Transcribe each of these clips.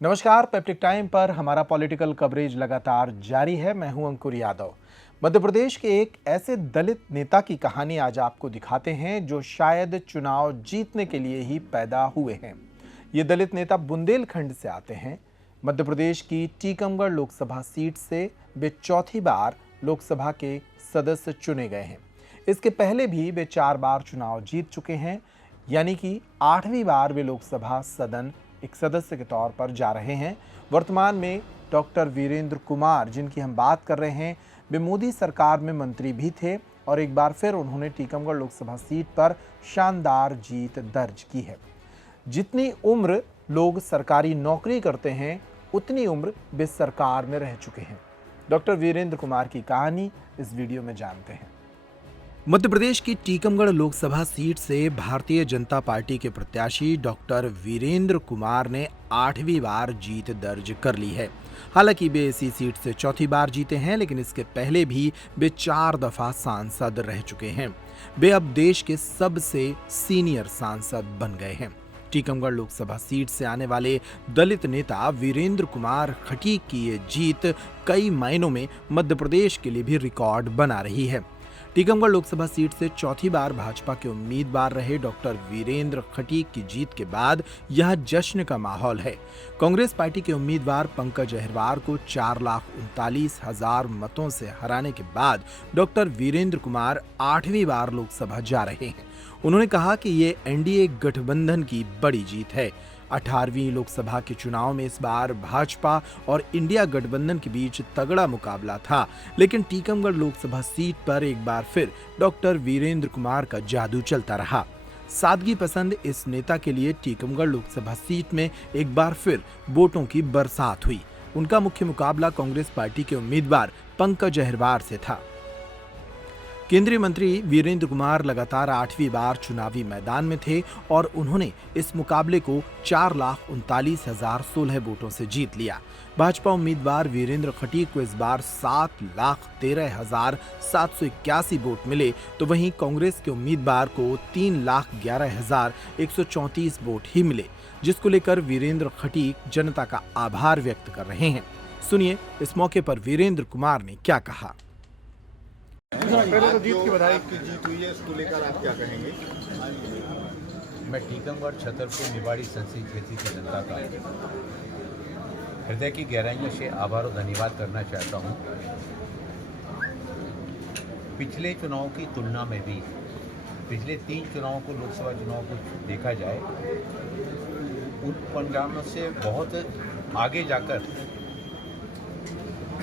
नमस्कार। Peptic time पर हमारा पॉलिटिकल कवरेज लगातार जारी है। मैं हूं अंकुर यादव। मध्य प्रदेश के एक ऐसे दलित नेता की कहानी आज आपको दिखाते हैं जो शायद चुनाव जीतने के लिए ही पैदा हुए हैं। ये दलित नेता बुंदेलखंड से आते हैं। मध्य प्रदेश की टीकमगढ़ लोकसभा सीट से वे चौथी बार लोकसभा के सदस्य चुने गए हैं। इसके पहले भी वे 4 बार चुनाव जीत चुके हैं, यानी कि 8वीं बार वे लोकसभा सदन एक सदस्य के तौर पर जा रहे हैं। वर्तमान में डॉक्टर वीरेंद्र कुमार, जिनकी हम बात कर रहे हैं, वे मोदी सरकार में मंत्री भी थे और एक बार फिर उन्होंने टीकमगढ़ लोकसभा सीट पर शानदार जीत दर्ज की है। जितनी उम्र लोग सरकारी नौकरी करते हैं, उतनी उम्र वे सरकार में रह चुके हैं। डॉक्टर वीरेंद्र कुमार की कहानी इस वीडियो में जानते हैं। मध्य प्रदेश की टीकमगढ़ लोकसभा सीट से भारतीय जनता पार्टी के प्रत्याशी डॉक्टर वीरेंद्र कुमार ने 8वीं बार जीत दर्ज कर ली है। हालांकि वे इसी सीट से चौथी बार जीते हैं, लेकिन इसके पहले भी वे 4 दफा सांसद रह चुके हैं। वे अब देश के सबसे सीनियर सांसद बन गए हैं। टीकमगढ़ लोकसभा सीट से आने वाले दलित नेता वीरेंद्र कुमार खटीक की ये जीत कई मायनों में मध्य प्रदेश के लिए भी रिकॉर्ड बना रही है। टीकमगढ़ लोकसभा सीट से चौथी बार भाजपा के उम्मीदवार रहे डॉक्टर वीरेंद्र खटीक की जीत के बाद यह जश्न का माहौल है। कांग्रेस पार्टी के उम्मीदवार पंकज अहिरवार को 4,39,000 मतों से हराने के बाद डॉक्टर वीरेंद्र कुमार 8वीं बार लोकसभा जा रहे हैं। उन्होंने कहा कि ये एनडीए गठबंधन की बड़ी जीत है। 18वीं लोकसभा के चुनाव में इस बार भाजपा और इंडिया गठबंधन के बीच तगड़ा मुकाबला था, लेकिन टीकमगढ़ लोकसभा सीट पर एक बार फिर डॉक्टर वीरेंद्र कुमार का जादू चलता रहा। सादगी पसंद इस नेता के लिए टीकमगढ़ लोकसभा सीट में एक बार फिर वोटों की बरसात हुई। उनका मुख्य मुकाबला कांग्रेस पार्टी के उम्मीदवार पंकज अहिरवार से था। केंद्रीय मंत्री वीरेंद्र कुमार लगातार 8वीं बार चुनावी मैदान में थे और उन्होंने इस मुकाबले को 4,39,016 वोटों से जीत लिया। भाजपा उम्मीदवार वीरेंद्र खटीक को इस बार 7,13,781 वोट मिले, तो वहीं कांग्रेस के उम्मीदवार को 3,11,134 वोट ही मिले, जिसको लेकर वीरेंद्र खटीक जनता का आभार व्यक्त कर रहे हैं। सुनिए इस मौके पर वीरेंद्र कुमार ने क्या कहा। पहले तो जीत की बधाई की जीत हुई है, इसको लेकर आप क्या कहेंगे? मैं टीकमगढ़ छतरपुर निवाड़ी संसदीय क्षेत्र की जनता का हृदय की गहराइयों से आभार और धन्यवाद करना चाहता हूं। पिछले चुनाव की तुलना में भी पिछले 3 चुनावों को, लोकसभा चुनाव को देखा जाए, उन परिणामों से बहुत आगे जाकर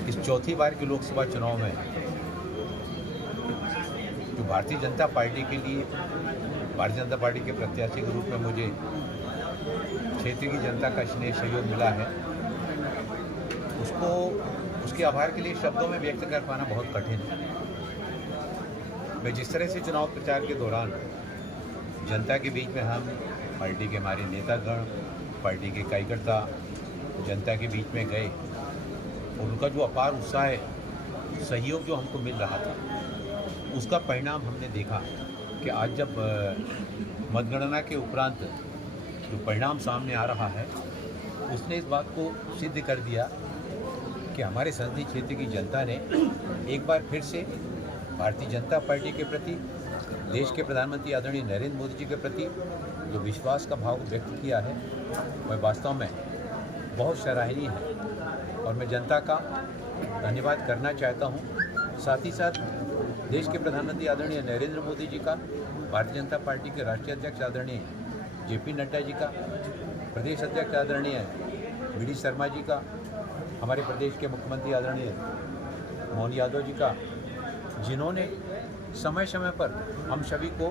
इस चौथी बार के लोकसभा चुनाव में जो भारतीय जनता पार्टी के लिए, भारतीय जनता पार्टी के प्रत्याशी के रूप में मुझे क्षेत्र की जनता का स्नेह सहयोग मिला है, उसके आभार के लिए शब्दों में व्यक्त कर पाना बहुत कठिन है। मैं जिस तरह से चुनाव प्रचार के दौरान जनता के बीच में हम पार्टी के हमारे नेतागण, पार्टी के कार्यकर्ता जनता के बीच में गए और उनका जो अपार उत्साह है, सहयोग जो हमको मिल रहा था, उसका परिणाम हमने देखा कि आज जब मतगणना के उपरांत जो परिणाम सामने आ रहा है, उसने इस बात को सिद्ध कर दिया कि हमारे संसदीय क्षेत्र की जनता ने एक बार फिर से भारतीय जनता पार्टी के प्रति, देश के प्रधानमंत्री आदरणीय नरेंद्र मोदी जी के प्रति जो विश्वास का भाव व्यक्त किया है, वह वास्तव में बहुत सराहनीय है और मैं जनता का धन्यवाद करना चाहता हूँ। साथ ही साथ देश के प्रधानमंत्री आदरणीय नरेंद्र मोदी जी का, भारतीय जनता पार्टी के राष्ट्रीय अध्यक्ष आदरणीय जेपी नड्डा जी का, प्रदेश अध्यक्ष आदरणीय वी डी शर्मा जी का, हमारे प्रदेश के मुख्यमंत्री आदरणीय मोहन यादव जी का, जिन्होंने समय समय पर हम सभी को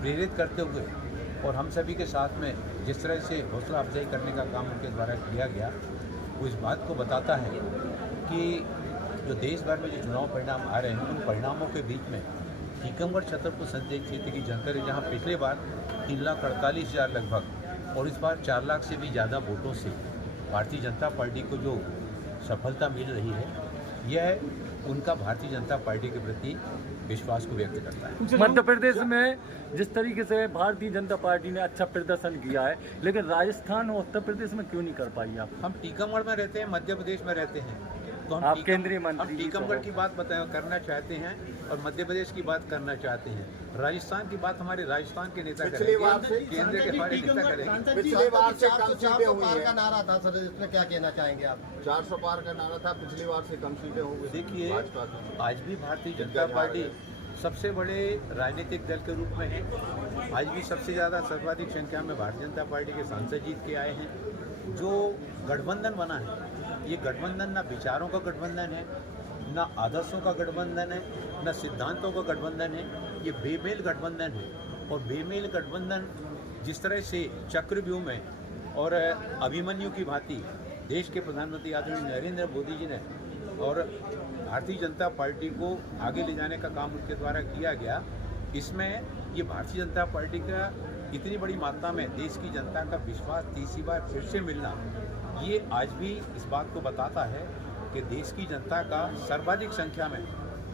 प्रेरित करते हुए और हम सभी के साथ में जिस तरह से हौसला अफजाई करने का काम उनके द्वारा किया गया, वो इस बात को बताता है कि जो देश भर में जो चुनाव परिणाम आ रहे हैं, उन परिणामों के बीच में टीकमगढ़ छतरपुर संसदीय क्षेत्र की जनता ने, जहां पिछले बार 3,48,000 लगभग और इस बार 4 लाख से भी ज़्यादा वोटों से भारतीय जनता पार्टी को जो सफलता मिल रही है, यह उनका भारतीय जनता पार्टी के प्रति विश्वास को व्यक्त करता है। मध्य प्रदेश में जिस तरीके से भारतीय जनता पार्टी ने अच्छा प्रदर्शन किया है, लेकिन राजस्थान और उत्तर प्रदेश में क्यों नहीं कर पाई आप? हम टीकमगढ़ में रहते हैं, मध्य प्रदेश में रहते हैं, तो आप केंद्रीय मंत्री हम टीकमगढ़ की बात करना चाहते हैं और मध्य प्रदेश की बात करना चाहते हैं। राजस्थान की बात हमारे राजस्थान के नेता पिछली बार से केंद्र के हमारे नेता करेंगे। पिछली बार से कम सीटें हुई पार का है। नारा था सर, इसमें क्या कहना चाहेंगे आप? 400 पार का नारा था, पिछली बार से कम सीटें हो गई। देखिए, भाजपा की। आज भी भारतीय जनता पार्टी सबसे बड़े राजनीतिक दल के रूप में है। आज भी सबसे ज़्यादा सर्वाधिक संख्या में भारतीय जनता पार्टी के सांसद जीत के आए हैं। जो गठबंधन बना है, ये गठबंधन ना विचारों का गठबंधन है, ना आदर्शों का गठबंधन है, ना सिद्धांतों का गठबंधन है। ये बेमेल गठबंधन है। और बेमेल गठबंधन जिस तरह से चक्रव्यूह में और अभिमन्यु की भांति देश के प्रधानमंत्री आदरणीय नरेंद्र मोदी जी ने और भारतीय जनता पार्टी को आगे ले जाने का काम उनके द्वारा किया गया, इसमें ये भारतीय जनता पार्टी का इतनी बड़ी मात्रा में देश की जनता का विश्वास तीसरी बार फिर से मिलना, ये आज भी इस बात को बताता है कि देश की जनता का सर्वाधिक संख्या में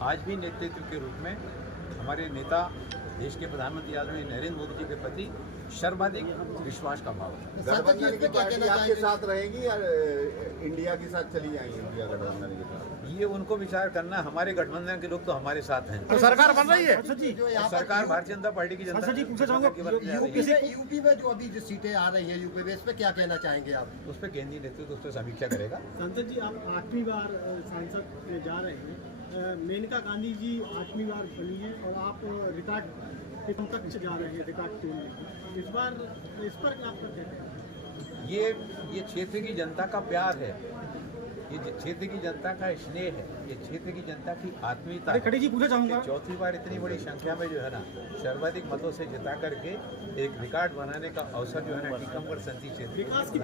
आज भी नेतृत्व के रूप में हमारे नेता देश के प्रधानमंत्री आदरणीय नरेंद्र मोदी जी के प्रति सर्वाधिक विश्वास का भाव है। गठबंधन की पार्टी आपके साथ रहेगी या इंडिया के साथ चली जाएंगी? इंडिया गठबंधन के साथ ये उनको विचार करना। हमारे गठबंधन के लोग तो हमारे साथ हैं। तो सरकार बन रही है। सरकार भारतीय जनता पार्टी की जनता यूपी में जो अभी जो सीटें आ रही है यूपी में, इस पे क्या कहना चाहेंगे आप? उस पर केंद्रीय नेतृत्व उस पर समीक्षा करेगा। सांसद जी, आप 8वीं बार सांसद जा रहे हैं। मेनका गांधी जी 8वीं बार बनी है और आप रिकॉर्ड तक जा रहे हैं, रिकॉर्ड तोड़ने। इस बार इस पर आप क्या कहते हैं? ये क्षेत्र की जनता का प्यार है, ये क्षेत्र की जनता का स्नेह है, ये क्षेत्र की जनता की आत्मीयता है। खड़ी जी, पूछना चाहूँगा, चौथी बार इतनी बड़ी संख्या में जो है ना सर्वाधिक मतों से जिता करके एक रिकॉर्ड बनाने का अवसर जो है ना टीकमगढ़ संसदीय क्षेत्र विकास की